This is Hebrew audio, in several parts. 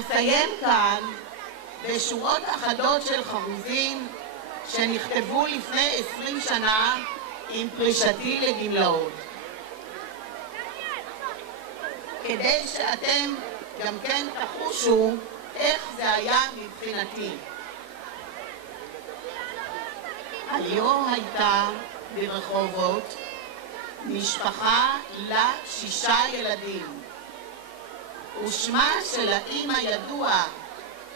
אסיים כאן בשורות אחדות של חרוזים שנכתבו לפני 20 שנה עם פרישתי לגמלאות. כדי שאתם גם כן תחושו איך זה היה מבחינתי. היום הייתה ברחובות משפחה לה 6 ילדים, ושמה של האמא ידוע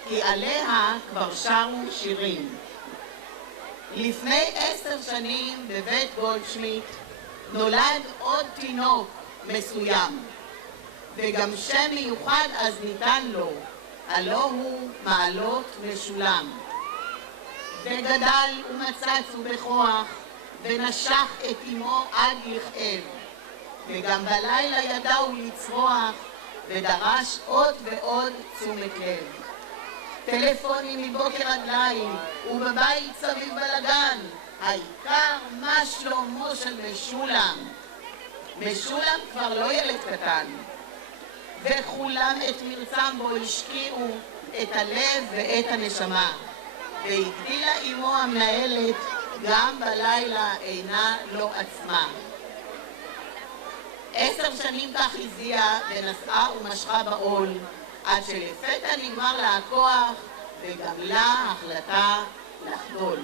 כי עליה כבר שרו שירים. לפני 10 שנים בבית גולדשמיט נולד עוד תינוק מסוים, וגם שם מיוחד אז ניתן לו, הלא הוא מעלות משולם. וגדל ומצץ ובכוח, ונשך את אמו עד לכאב, וגם בלילה ידעו לצרוח, ודרש עוד ועוד תשומת לב. טלפונים מבוקר עד ליל, ובבית סביב בלגן, העיקר מה שלומו של משולם. משולם כבר לא ילד קטן, וכולם את מרצם בו השקיעו את הלב ואת הנשמה, והגדילה אמו המנהלת גם בלילה אינה לא עצמה. 10 שנים כך הזיעה ונשאה ומשכה בעול, עד שלפתע נגמר לה הכוח וגם לה החלטה לחדול.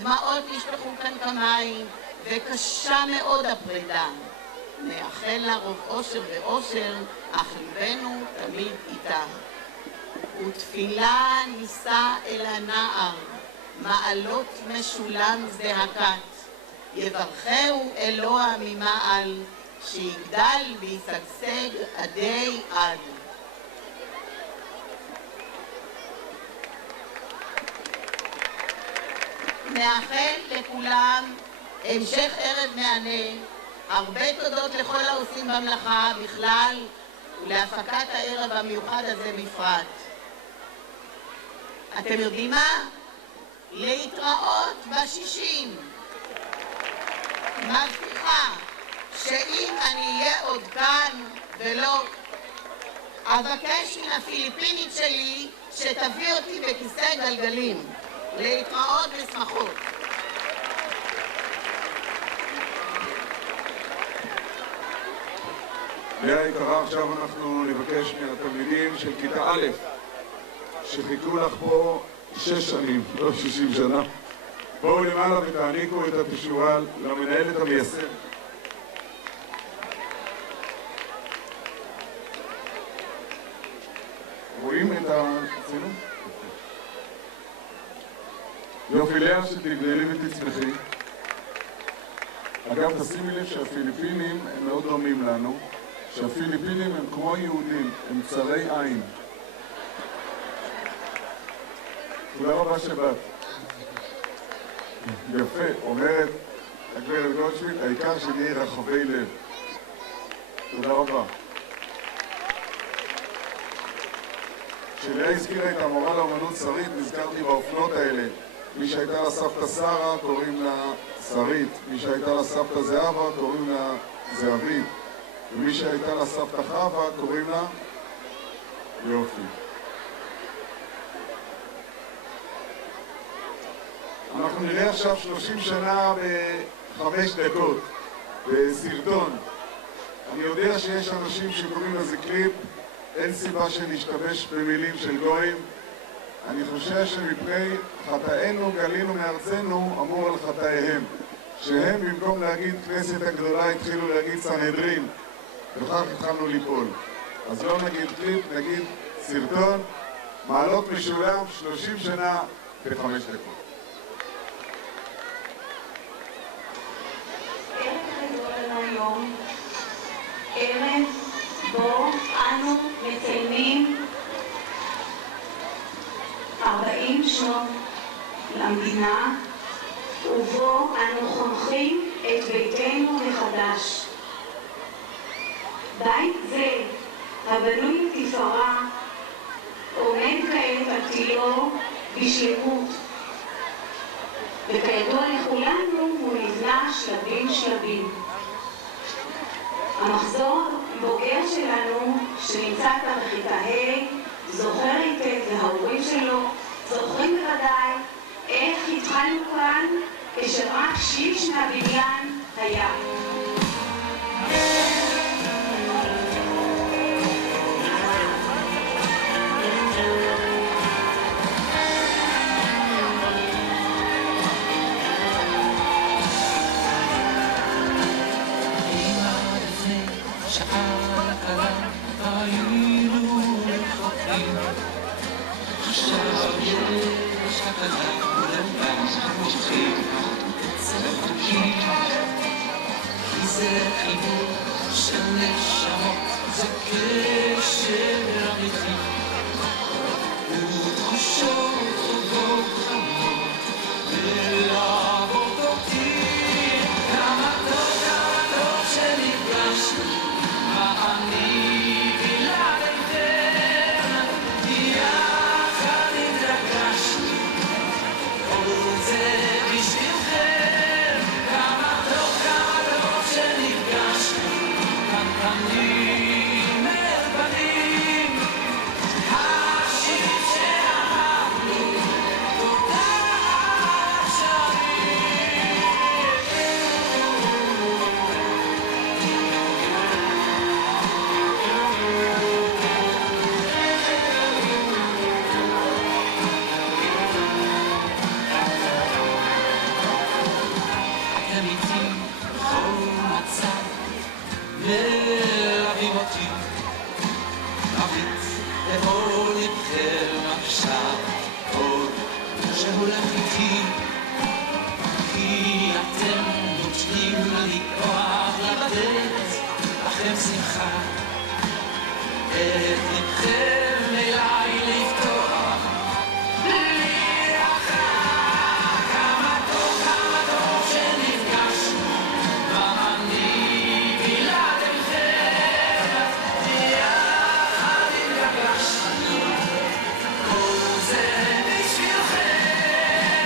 דמעות נשפכו כאן כמים וקשה מאוד הפרידה. נאחל לה רוב אושר ואושר, אך ליבנו תמיד איתה. ותפילה נישא אל הנער, מעלות משולם זעקת, יברכהו אלוה ממעל, שיגדל וישגשג עדי עד. נאחל לכולם המשך ערב מהנה. הרבה תודות לכל העושים במלאכה בכלל ולהפקת הערב המיוחד הזה בפרט. אתם יודעים מה? להתראות ב-60. מבטיחה שאם אני אהיה עוד כאן ולא, אבקש מן הפיליפינית שלי שתביא אותי בכיסא גלגלים. להתראות ושמחות. לאה יקרה, עכשיו אנחנו נבקש מהתלמידים של כיתה א' שחיכו לך פה 6 שנים, לא 60 שנה. בואו למעלה ותעניקו את התשורה למנהלת המייסד. רואים את הצילום? יופי, לאה, שתגדלי ותצמחי. אגב, תשימי לב שהפיליפינים הם מאוד דומים לנו, שהפיליפינים הם כמו יהודים, הם צרי עין. תודה רבה שבאת. יפה, אומרת הגברת גולדשמיט, העיקר שנהיה רחבי לב. תודה רבה. כשלאה הזכירה את המורה לאמנות שרית, נזכרתי באופנות האלה. מי שהייתה לה סבתא שרה קוראים לה שרית, מי שהייתה לה סבתא זהבה קוראים לה זהבית, ומי שהייתה לה סבתא חווה קוראים לה יופי. אנחנו נראה עכשיו 30 שנה ב5 דקות בסרטון. אני יודע שיש אנשים שקוראים לזה קליפ, אין סיבה שנשתמש במילים של גויים. אני חושב שמפני חטאינו גלינו מארצנו אמור על חטאיהם, שהם במקום להגיד כנסת הגדולה התחילו להגיד סנהדרין, וכך התחלנו ליפול. אז לא נגיד קליפ, נגיד סרטון, מעלות משולם 30 שנה ב5 דקות. היום ערב בו אנו מציינים 40 שנות למדינה, ובו אנו חונכים את ביתנו מחדש. בית זה, הבנוי לתפארה, עומד כעת על תילו בשלמות, וכידוע לכולנו הוא נבנה שלבים שלבים. המחזור בוגר שלנו שנמצא כבר בכיתה ה' זוכה כשרק שליש מהבניין היה. זה חיבור של נשמות, זה קשר אמיתי ותחושות טובות חמות מלוות אותי. כמה טוב שנפגשנו, מה אני בלעדיכם, יחד התרגשנו, כל זה בשבילכם. כמה טוב שנפגשנו, כאן פנים אל פנים, השיר שאהבנו, תודה על השנים. את אמיתי בכל מצב, מלווים אותי, אביט לאור לבכם עכשיו, אור שהולך איתי, כי אתם נותנים לי כוח לתת לכם שמחה, את לבכם אליי לפתוח בלי הכרעה. כמה טוב שנפגשנו, מה אני בלעדיכם, יחד התרגשנו, כל זה בשבילכם.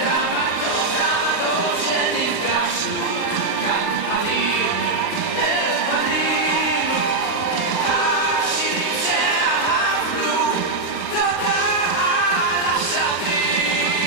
כמה טוב שנפגשנו, כאן פנים אל פנים, השירים שאהבנו, תודה על השנים.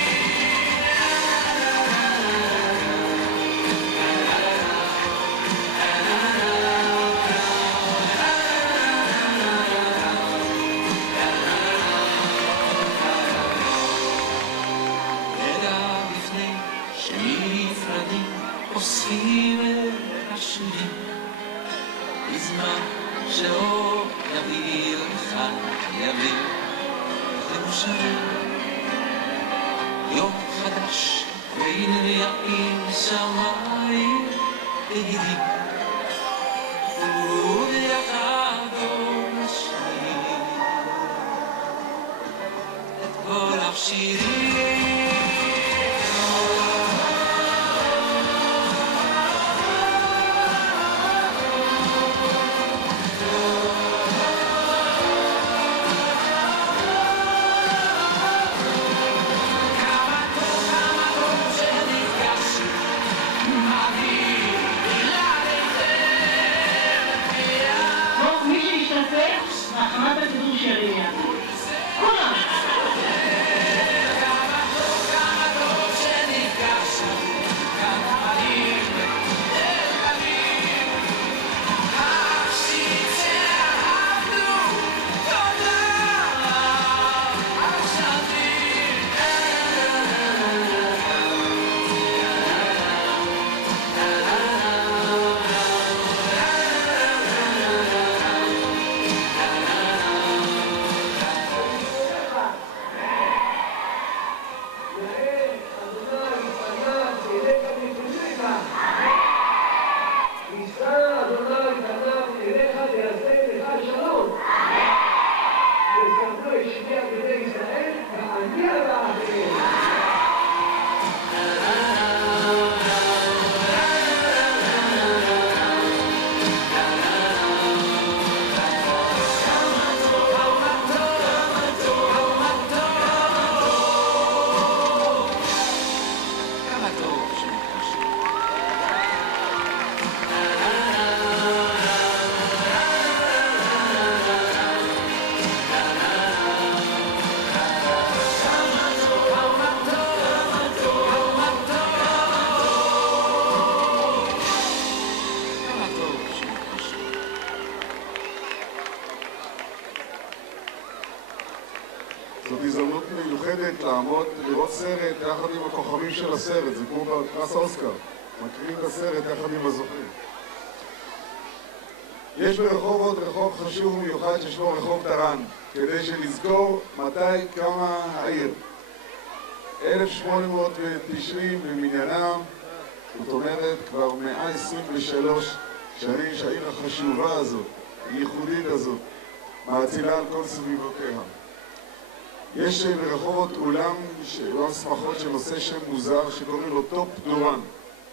רגע לפני שנפרדים, אוספים את השירים, בזמן שאור יביא לך ימים מאושרים. יום חדש בין ימים שמיים בהירים, וביחד נשיר את כל השירים. כמה טוב שנפגשנו, מה אני בלעדיכם, טוב, מי שישתתף, בהכנת הקידוש ירים יד. כולם. כמה טוב שנפגשנו, כאן פנים אל פנים, השיר שאהבנו, תודה על השנים. כמה טוב שנפגשנו. כמה טוב זאת הזדמנות מיוחדת לעמוד, לראות סרט יחד עם הכוכבים של הסרט, זה כמו בפרס אוסקר, מקריאים את הסרט יחד עם הזוכים. יש ברחובות רחוב חשוב מיוחד ששמו רחוב טרן, כדי שנזכור מתי קמה העיר. 1890 למניינם, זאת אומרת כבר 123 שנים שהעיר החשובה הזאת, הייחודית הזאת, מאצילה על כל סביבותיה. יש ברחובות אולם שמחות שנושא שם מוזר שקוראים לו טופ דורן.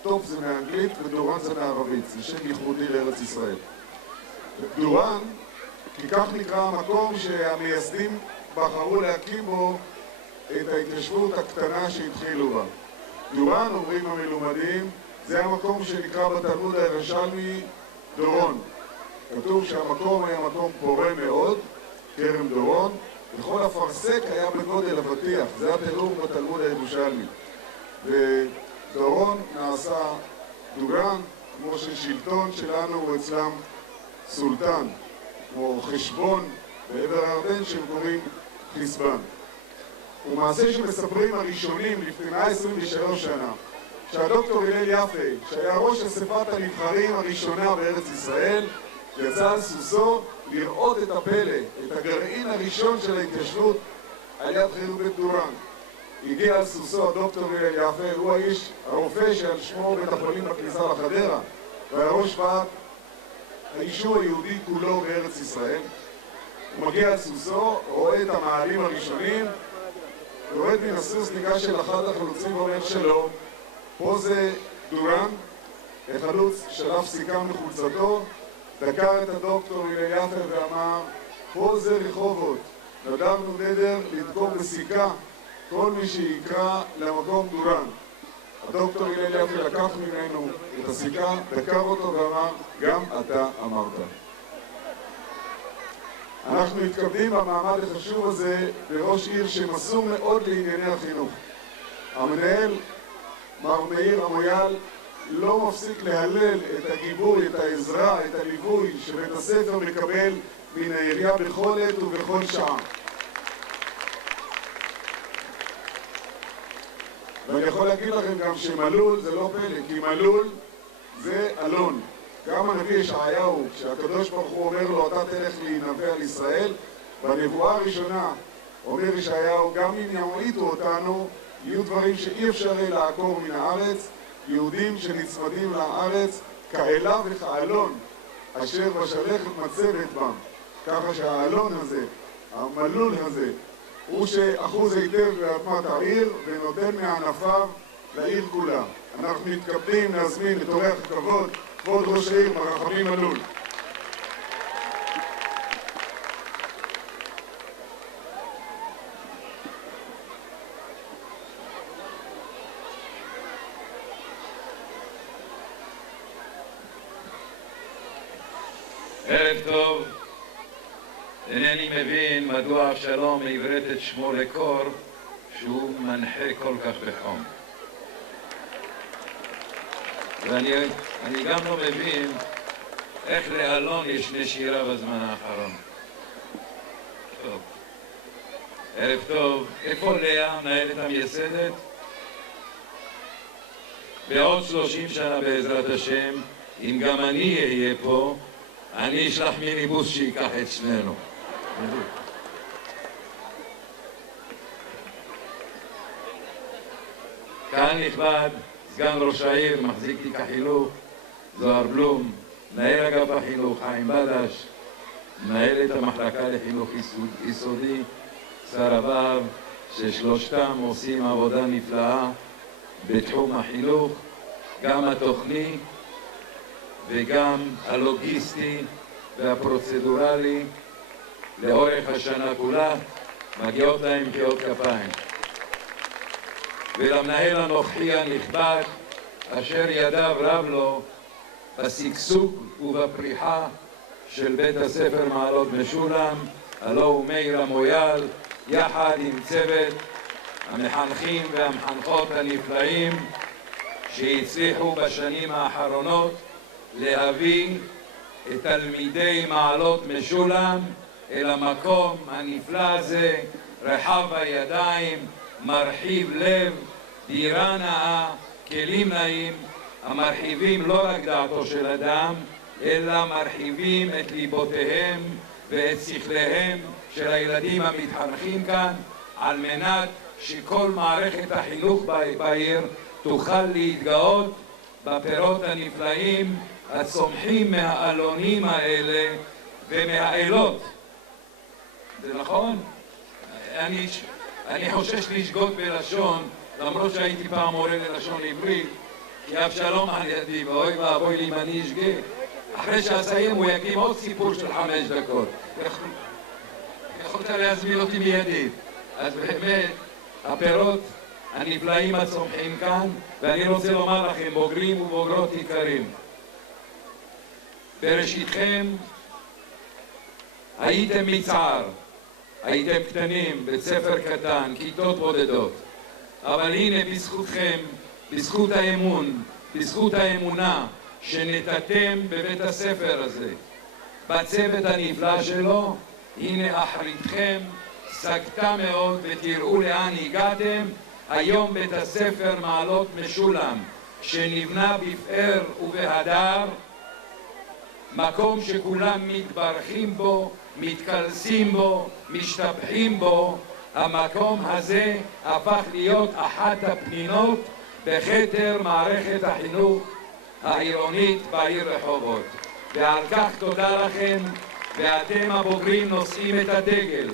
טופ זה מאנגלית ודורן זה מערבית, זה שם ייחודי לארץ ישראל. דורן, כי כך נקרא המקום שהמייסדים בחרו להקים בו את ההתיישבות הקטנה שהתחילו בה. דורן, אומרים המלומדים, זה המקום שנקרא בתלמוד הירושלמי דורון. כתוב שהמקום היה מקום פורה מאוד, כרם דורון, וכל אפרסק היה בגודל אבטיח, זה התיאור בתלמוד הירושלמי. ודורון נעשה דורן, כמו ששלטון שלנו הוא אצלם סולטן, כמו חשבון בעבר הירדן שהם קוראים חסבן. ומעשה שמספרים הראשונים לפני 123 שנה, שהדוקטור הלל יפה, שהיה ראש אספת הנבחרים הראשונה בארץ ישראל, יצא על סוסו לראות את הפלא, את הגרעין הראשון של ההתיישבות על יד חרבת דורן. הגיע על סוסו הדוקטור הלל יפה, הוא האיש הרופא שעל שמו בית החולים בכניסה לחדרה, והיה ראש ועד היישוב היהודי כולו בארץ ישראל. הוא מגיע על סוסו, רואה את המעלים הראשונים, יורד מן הסוס, ניגש אל אחד החלוצים ואומר שלום, פה זה דורן. החלוץ שלף סיכה מחולצתו, דקר את הדוקטור הלל יפה ואמר, פה זה רחובות, נדרנו נדר לדקור בסיכה כל מי שיקרא למקום דורן. הדוקטור הלל יפה לקח ממנו את הסיכה, דקר אותו ואמר, גם אתה אמרת. אנחנו מתכבדים במעמד החשוב הזה בראש עיר שמסור מאוד לענייני החינוך. המנהל, מר מאיר המויאל, לא מפסיק להלל את הגיבוי, את העזרה, את הליווי שבית הספר מקבל מן העירייה בכל עת ובכל שעה. ואני יכול להגיד לכם גם שמלול זה לא פלא, כי מלול זה אלון. גם הנביא ישעיהו, כשהקדוש ברוך הוא אומר לו, אתה תלך להינבא על ישראל, בנבואה הראשונה אומר ישעיהו, גם אם ימעיטו אותנו, יהיו דברים שאי אפשר לעקור מן הארץ, יהודים שנצמדים לארץ כאלה וכאלון, אשר בשלכת מצבת בם. ככה שהאלון הזה, המלול הזה, הוא שאחוז היטב באדמת העיר ונותן מענפיו לעיר כולה. אנחנו מתכבדים להזמין את אורח הכבוד, כבוד ראש העיר מר רחמים מלול. ערב טוב. אינני מבין מדוע אבשלום עברת את שמו לקור שהוא מנחה כל כך בחום. ואני גם לא מבין איך לאלון יש נשירה בזמן האחרון. טוב. ערב טוב. איפה לאה, מנהלת המייסדת? בעוד 30 שנה בעזרת השם, אם גם אני אהיה פה, אני אשלח מיניבוס שיקח את שנינו. קהל נכבד, סגן ראש העיר, מחזיק תיק החינוך, זוהר בלום, מנהל אגף החינוך, חיים בדש, מנהלת המחלקה לחינוך יסודי, שר הבב, ששלושתם עושים עבודה נפלאה בתחום החינוך, גם התוכני וגם הלוגיסטי והפרוצדורלי. לאורך השנה כולה מגיעות להם מחיאות כפיים. ולמנהל הנוכחי הנכבד, אשר ידיו רב לו בשגשוג ובפריחה של בית הספר מעלות משולם, הלא הוא מאיר המויאל, יחד עם צוות המחנכים והמחנכות הנפלאים שהצליחו בשנים האחרונות להביא את תלמידי מעלות משולם אל המקום הנפלא הזה, רחב הידיים, מרחיב לב, דירה נאה, כלים נאים, המרחיבים לא רק דעתו של אדם, אלא מרחיבים את ליבותיהם ואת שכליהם של הילדים המתחנכים כאן, על מנת שכל מערכת החינוך בעיר תוכל להתגאות בפירות הנפלאים הצומחים מהאלונים האלה ומהאלות. זה נכון? אני חושש לשגות בלשון, למרות שהייתי פעם מורה ללשון עברית, כי אבשלום על ידי, ואוי ואבוי לי אם אני אשגה. אחרי שאסיים הוא יקים עוד סיפור של 5 דקות. יכולת להזמין אותי מיידית. אז באמת, הפירות הנפלאים הצומחים כאן, ואני רוצה לומר לכם, בוגרים ובוגרות יקרים, בראשיתכם הייתם מצער, הייתם קטנים, בית ספר קטן, כיתות בודדות, אבל הנה בזכותכם, בזכות האמון, בזכות האמונה שנתתם בבית הספר הזה, בצוות הנפלא שלו, הנה אחריתכם שגתה מאוד ותראו לאן הגעתם. היום בית הספר מעלות משולם, שנבנה בפאר ובהדר, מקום שכולם מתברכים בו, מתקלסים בו, משתבחים בו. המקום הזה הפך להיות אחת הפנינות בכתר מערכת החינוך העירונית בעיר רחובות. ועל כך תודה לכם, ואתם הבוגרים נושאים את הדגל.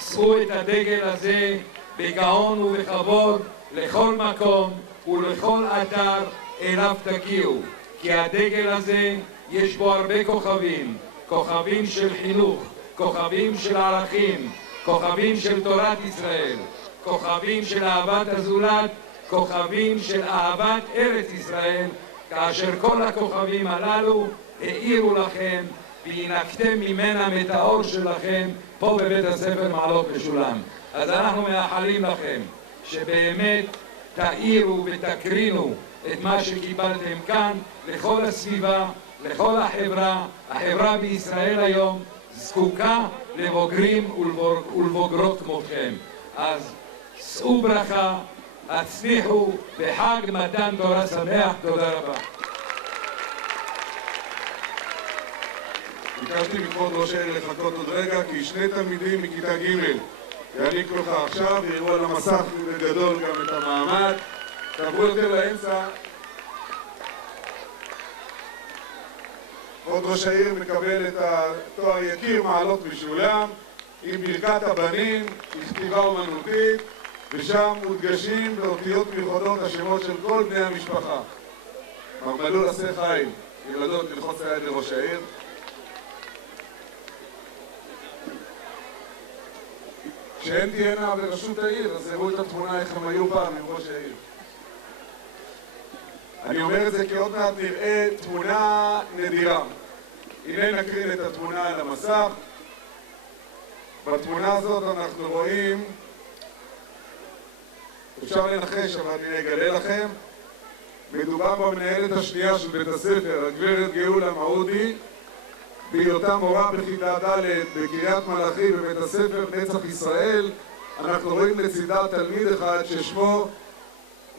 שאו את הדגל הזה בגאון ובכבוד לכל מקום ולכל אתר אליו תגיעו, כי הדגל הזה יש בו הרבה כוכבים, כוכבים של חינוך, כוכבים של ערכים, כוכבים של תורת ישראל, כוכבים של אהבת הזולת, כוכבים של אהבת ארץ ישראל, כאשר כל הכוכבים הללו האירו לכם והנקתם ממנה את האור שלכם פה בבית הספר מעלות משולם. אז אנחנו מאחלים לכם שבאמת תאירו ותקרינו את מה שקיבלתם כאן לכל הסביבה, לכל החברה. החברה בישראל היום זקוקה לבוגרים ולבוגרות כמותכם. אז שאו ברכה, הצליחו, בחג מתן תורה שמח. תודה רבה. ביקשתי מכבוד ראש העיר לחכות עוד רגע, כי 2 תלמידים מכיתה ג' יעניקו לך עכשיו, ויראו על המסך בגדול גם את המעמד. תעברו יותר לאמצע. כבוד ראש העיר מקבל את התואר יקיר מעלות משולם עם ברכת הבנים, כתיבה אומנותית, ושם מודגשים באותיות מיוחדות השמות של כל בני המשפחה. מר מלול עשה חיל, ילדות ללחוץ היד לראש העיר. כשהן תהיינה בראשות העיר, אז הראו את התמונה איך הם היו פעם עם ראש העיר. אני אומר את זה כי עוד מעט נראה תמונה נדירה. הנה נקרין את התמונה על המסך. בתמונה הזאת אנחנו רואים, אפשר לנחש אבל אני אגלה לכם, מדובר במנהלת השנייה של בית הספר, הגברת גאולה מעודי, בהיותה מורה בכיתה ד' בקריית מלאכי בבית הספר נצח ישראל. אנחנו רואים לצידה תלמיד אחד ששמו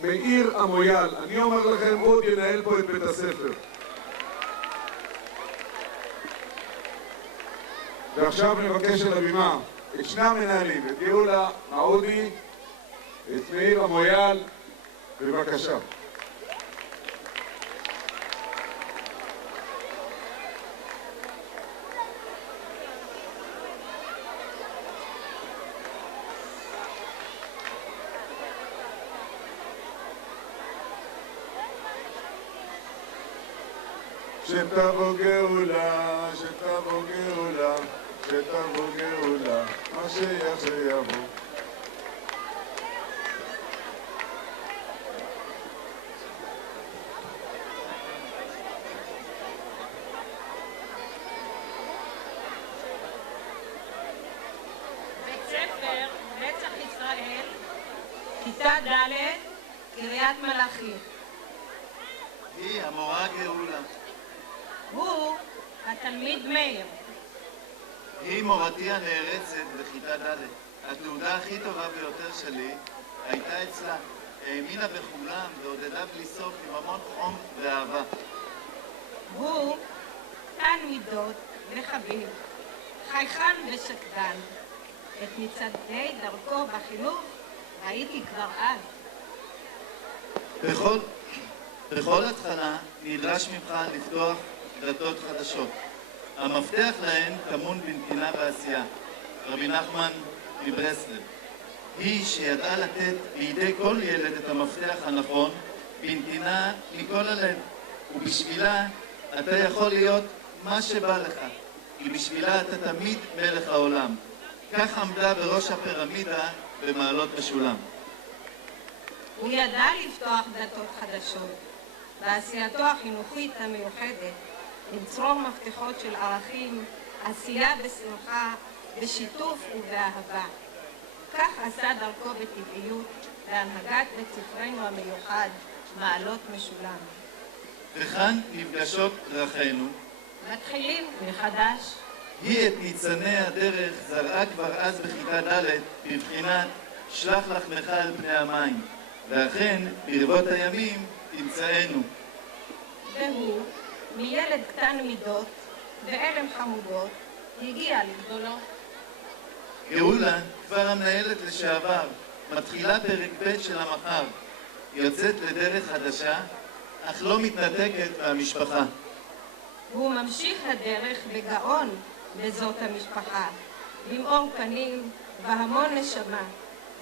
מאיר המויאל. אני אומר לכם, הוא עוד ינהל פה את בית הספר. ועכשיו נבקש על הבימה את 2 המנהלים, את גאולה מעודי, את מאיר המויאל. בבקשה. שתבוא גאולה, שתבוא גאולה, שתבוא גאולה, משיח שיבוא. בית ספר נצח ישראל, כיתה ד', קריית מלאכי. היא המורה גאולה. הוא התלמיד מאיר. היא מורתי הנערצת בכיתה ד'. התעודה הכי טובה ביותר שלי הייתה אצלה. האמינה בכולם ועודדה בלי סוף עם המון חום ואהבה. הוא תן מידות וחביב, חייכן ושקדן. את מצעדי דרכו בחינוך ראיתי כבר אז. בכל התחלה נדרש ממך לפתוח דלתות חדשות. המפתח להן טמון בנתינה ועשייה. רבי נחמן מברסלב. היא שידעה לתת לידי כל ילד את המפתח הנכון, בנתינה מכל הלב. ובשבילה אתה יכול להיות מה שבא לך. כי בשבילה אתה תמיד מלך העולם. כך עמדה בראש הפירמידה במעלות משולם. הוא ידע לפתוח דלתות חדשות. בעשייתו החינוכית המיוחדת, לצרור מפתחות של ערכים, עשייה בשמחה, בשיתוף ובאהבה. כך עשה דרכו בטבעיות בהנהגת בית ספרנו המיוחד, מעלות משולם. וכאן נפגשות דרכינו. מתחילים מחדש. היא את ניצני הדרך זרעה כבר אז בכיתה ד' בבחינת שלח לחמך על פני המים, ואכן ברבות הימים תמצאנו. והוא, מילד קטן מידות ואלם חמודות, הגיע לגדולות. גאולה, כבר המנהלת לשעבר, מתחילה פרק ב' של המחר. יוצאת לדרך חדשה, אך לא מתנתקת מהמשפחה. הוא ממשיך הדרך בגאון בזאת המשפחה, במאור פנים והמון נשמה,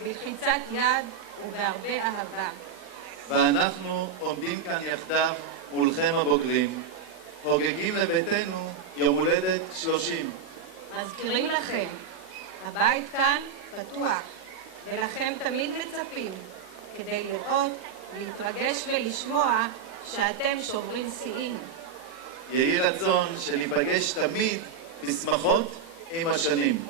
בלחיצת יד ובהרבה אהבה. ואנחנו עומדים כאן יחדיו מולכם הבוגרים, חוגגים לביתנו יום הולדת 30. מזכירים לכם, הבית כאן פתוח, ולכם תמיד מצפים, כדי לראות, להתרגש ולשמוע שאתם שוברים שיאים. יהי רצון שניפגש תמיד בשמחות עם השנים.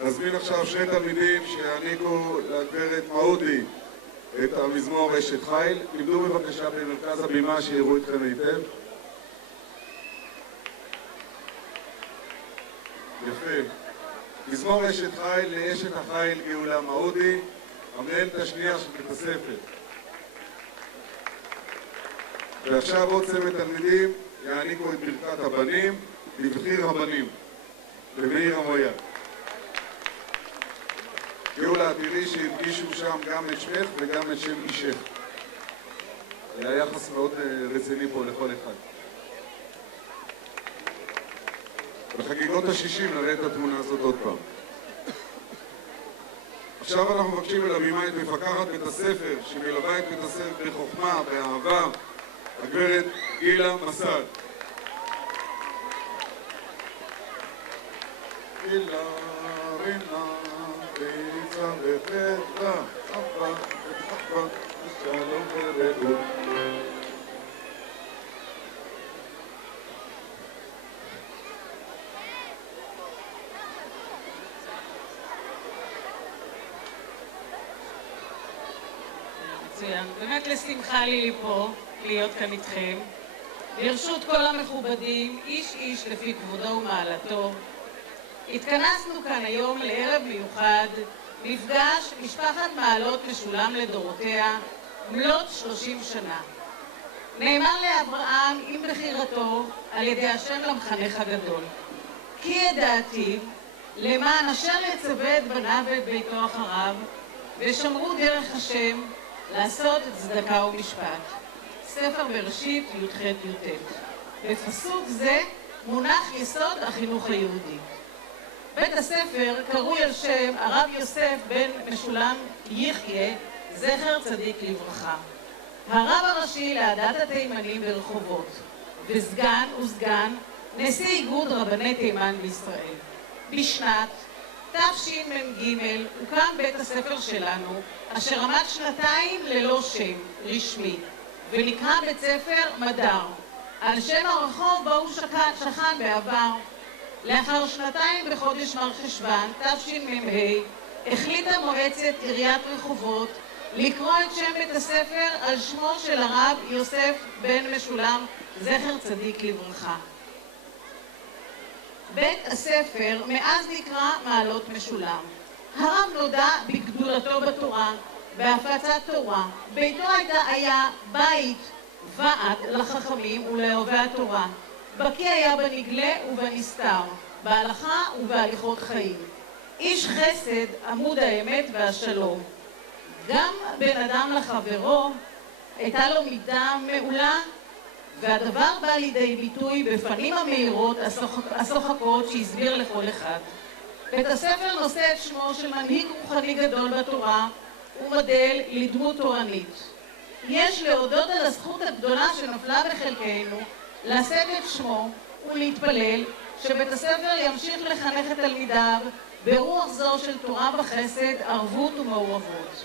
נזמין עכשיו שני תלמידים שיעניקו לגברת מעודי את המזמור אשת חיל. עמדו בבקשה במרכז הבימה שיראו אתכם היטב. יפה. מזמור אשת חיל לאשת החיל גאולה מעודי, המנהלת השנייה של בית הספר. ועכשיו עוד צוות תלמידים יעניקו את ברכת הבנים לבחיר הבנים, למאיר המויה. גאולה, תראי שהדגישו שם גם את שמך וגם את שם אישך. היה יחס מאוד רציני פה לכל אחד. בחגיגות ה-60 נראה את התמונה הזאת עוד פעם. עכשיו אנחנו מבקשים לבימה את מפקחת בית הספר, שמלווה את בית הספר בחוכמה, באהבה, הגברת גילה מסד. גילה רינה ריצה וחטה, אבא וחפה, שלום ורעות. מצוין. באמת לשמחה לי פה, להיות כאן איתכם. ברשות כל המכובדים, איש איש לפי כבודו ומעלתו, התכנסנו כאן היום לערב מיוחד, מפגש משפחת מעלות משולם לדורותיה, מלאת 30 שנה. נאמר לאברהם עם בחירתו על ידי השם למחנך הגדול, כי ידעתי למען אשר יצווה את בניו ואת ביתו אחריו, ושמרו דרך השם לעשות צדקה ומשפט. ספר בראשית י"ח-י"ט. בפסוק זה מונח יסוד החינוך היהודי. בית הספר קרוי על שם הרב יוסף בן משולם יחיה, זכר צדיק לברכה. הרב הראשי לעדת התימנים ברחובות, וסגן נשיא איגוד רבני תימן בישראל. בשנת תשמ"ג הוקם בית הספר שלנו, אשר עמד שנתיים ללא שם רשמי, ונקרא בית ספר מדר, על שם הרחוב בו הוא שכן בעבר. לאחר שנתיים בחודש מרחשוון תשמ"ה החליטה מועצת עיריית רחובות לקרוא את שם בית הספר על שמו של הרב יוסף בן משולם, זכר צדיק לברכה. בית הספר מאז נקרא מעלות משולם. הרב נודע בגדולתו בתורה, בהפצת תורה. ביתו היה בית ועד לחכמים ולאוהבי התורה. בקיא היה בנגלה ובנסתר, בהלכה ובהליכות חיים. איש חסד, עמוד האמת והשלום. גם בן אדם לחברו הייתה לו מידה מעולה, והדבר בא לידי ביטוי בפנים המאירות השוחקות שהסביר לכל אחד. בית הספר נושא את שמו של מנהיג רוחני גדול בתורה ומודל לדמות תורנית. יש להודות על הזכות הגדולה שנפלה בחלקנו לשאת את שמו ולהתפלל שבית הספר ימשיך לחנך את תלמידיו ברוח זו של תורה וחסד, ערבות ומעורבות.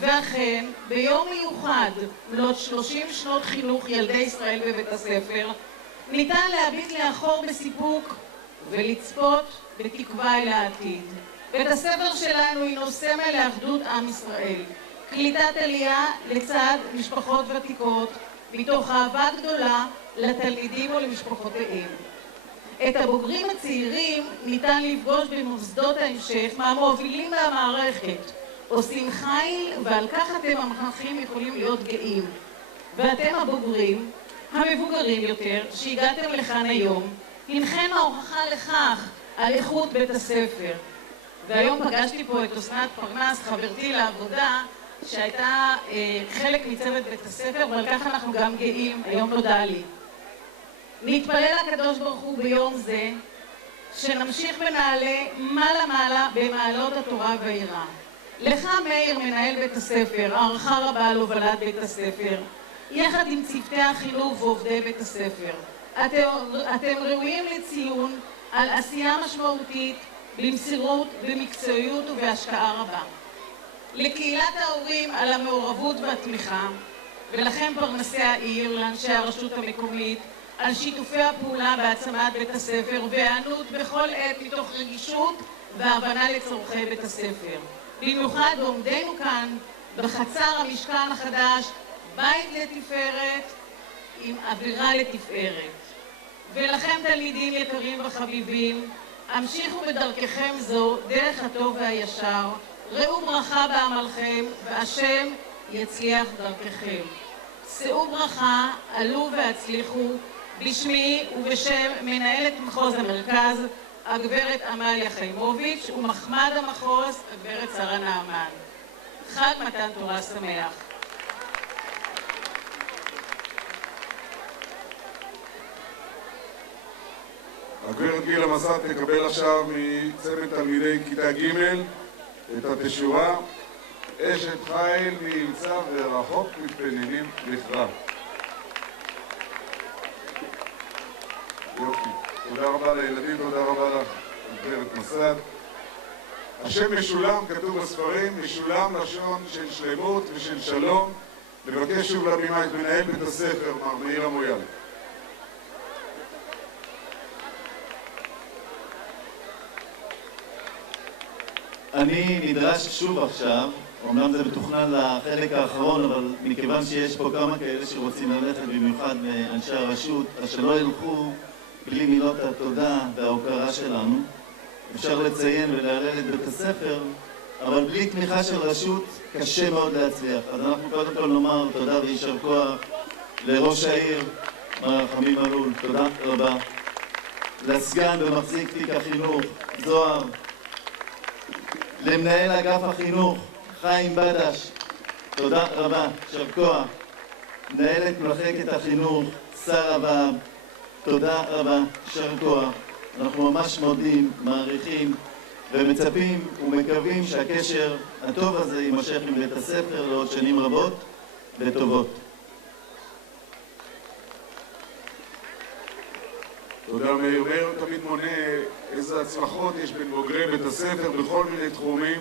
ואכן, ביום מיוחד, מלאת 30 שנות חינוך ילדי ישראל בבית הספר, ניתן להביט לאחור בסיפוק ולצפות בתקווה אל העתיד. בית הספר שלנו הינו סמל לאחדות עם ישראל, קליטת עלייה לצד משפחות ותיקות, מתוך אהבה גדולה לתלמידים ולמשפחותיהם. את הבוגרים הצעירים ניתן לפגוש במוסדות ההמשך מהמובילים מהמערכת, עושים חיל, ועל כך אתם המחנכים יכולים להיות גאים. ואתם הבוגרים, המבוגרים יותר, שהגעתם לכאן היום, הנכם ההוכחה לכך על איכות בית הספר. והיום פגשתי פה את אסנת פרנס, חברתי לעבודה, שהייתה חלק מצוות בית הספר, ועל כך אנחנו גם גאים, היום נודע לי. נתפלל לקדוש ברוך הוא ביום זה, שנמשיך ונעלה מעלה במעלות התורה והיראה. לך מאיר מנהל בית הספר, הערכה רבה על הובלת בית הספר, יחד עם צוותי החינוך ועובדי בית הספר. אתם ראויים לציון על עשייה משמעותית, במסירות, במקצועיות ובהשקעה רבה. לקהילת ההורים על המעורבות והתמיכה, ולכם פרנסי העיר, לאנשי הרשות המקומית, על שיתופי הפעולה בהעצמת בית הספר והיענות בכל עת מתוך רגישות והבנה לצורכי בית הספר. במיוחד בעומדנו כאן בחצר המשכן החדש, בית לתפארת עם אווירה לתפארת. ולכם תלמידים יקרים וחביבים, המשיכו בדרככם זו, דרך הטוב והישר, ראו ברכה בעמלכם והשם יצליח דרככם. שאו ברכה, עלו והצליחו, בשמי ובשם מנהלת מחוז המרכז, הגברת עמליה חיימוביץ', ומחמד המחוז, הגברת שרה נעמן. חג מתן תורה שמח. הגברת גילה מסעת תקבל עכשיו מצוות תלמידי כיתה ג' את התשורה, אשת חיל מימצא ורחוק מתפננים לכרע. יופי. תודה רבה לילדים, תודה רבה לך, גברת מסעת. השם משולם, כתוב בספרים, משולם לשון של שלמות ושל שלום. לבקש שוב לבימה את מנהל בית הספר, מר מאיר המויאל. אני נדרש שוב עכשיו, אומנם זה מתוכנן לחלק האחרון, אבל מכיוון שיש פה כמה כאלה שרוצים ללכת, במיוחד מאנשי הרשות, אז שלא ילכו בלי מילות התודה וההוקרה שלנו. אפשר לציין ולהלל את בית הספר, אבל בלי תמיכה של רשות קשה מאוד להצליח. אז אנחנו קודם כל נאמר תודה ויישר כוח לראש העיר, מר חמי מלול, תודה רבה. לסגן ומחזיק תיק החינוך, זוהר. למנהל אגף החינוך, חיים בדש, תודה רבה, יישר כוח. מנהלת מחלקת החינוך, שרה בהב, תודה רבה, יישר כוח. אנחנו ממש מודים, מעריכים ומצפים ומקווים שהקשר הטוב הזה יימשך עם בית הספר לעוד שנים רבות וטובות. תודה מאיר. מאיר תמיד מונה איזה הצלחות יש בין בוגרי בית הספר בכל מיני תחומים.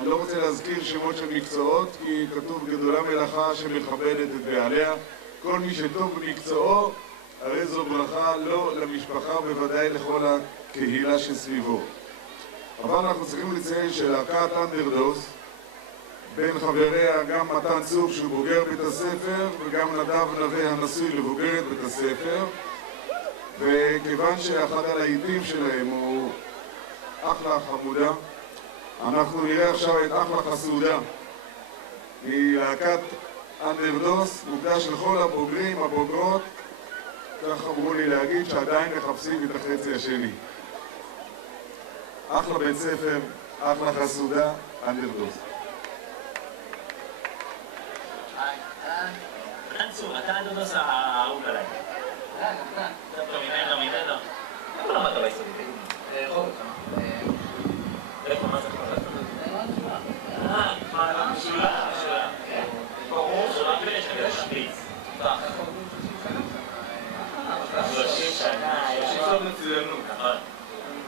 אני לא רוצה להזכיר שמות של מקצועות, כי כתוב גדולה מלאכה שמכבדת את בעליה. כל מי שטוב במקצועו, הרי זו ברכה לא למשפחה ובוודאי לכל הקהילה שסביבו. אבל אנחנו צריכים לציין שלהקת אנדרדוס בין חבריה גם מתן צור שהוא בוגר בית הספר וגם נדב נווה הנשוי לבוגרת בית הספר, וכיוון שאחד הלהיטים שלהם הוא אחלה חמודה, אנחנו נראה עכשיו את אחלה חסודה מלהקת אנדרדוס, מוקדש לכל הבוגרים, הבוגרות, כך אמרו לי להגיד, שעדיין מחפשים את החצי השני. אחלה בית ספר, אחלה חסודה, אנדרדוס. מנסור, אתה אנדרדוס האהוב עליי. ממנו. איפה למדת ביסודי? רחוב. איפה, מה זה חולה? משולה. ברור, שולה ולשם שפיץ. 30 שנה, 30 שנות מצוינות. נכון.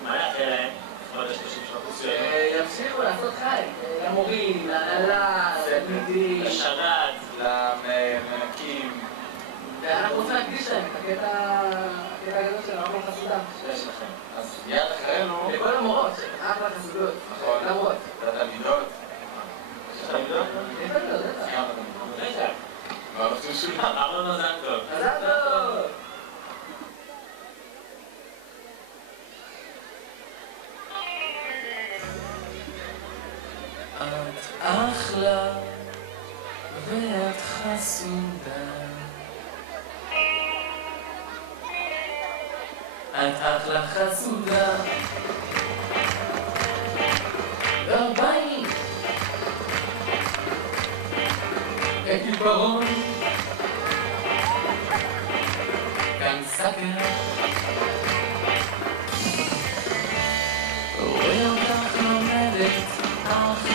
מה יחד להם? עוד 30 שנות מצוינות. ימשיכו לעשות חי. למורים, להנהלה, לתלמידים, לשרת, למנקים. ואנחנו רוצים להקדיש להם את הקטע הגדול של אחלה חסודה. שיש לכם. אז יד אחרינו. לכל המורות, אחלה חסודות. נכון. למרות. לתלמידות. יש תלמידות? יש תלמידות, בטח. מה רוצים שולה? אמרנו מזל טוב. מזל טוב! את אחלה ואת חסודה, את אחלה חסודה, גרביים, את עיפרון, כאן סגר, רואה אותך לומדת, אך